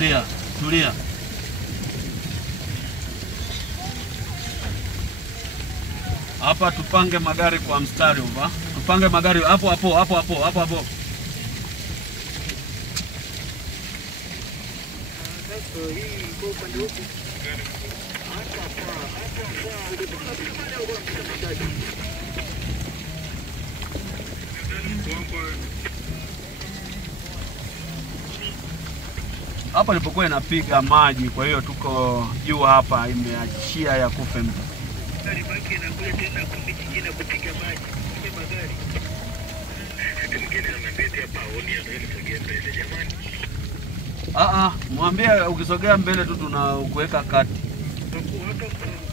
Tulia. Hapa tupange magari kwa mstari uva. Tupange magari hapo. Hapa nilipokuwa inapiga maji, kwa hiyo tuko juu hapa, imeachia ya kufe mtu. Gari baki inakuja tena kundi nyingine kupiga maji. Kumbe magari. Mwingine anabeti hapa aoni anasogea mbele jamani. Mwambie ukisogea mbele tu tunakuweka kati. Hapa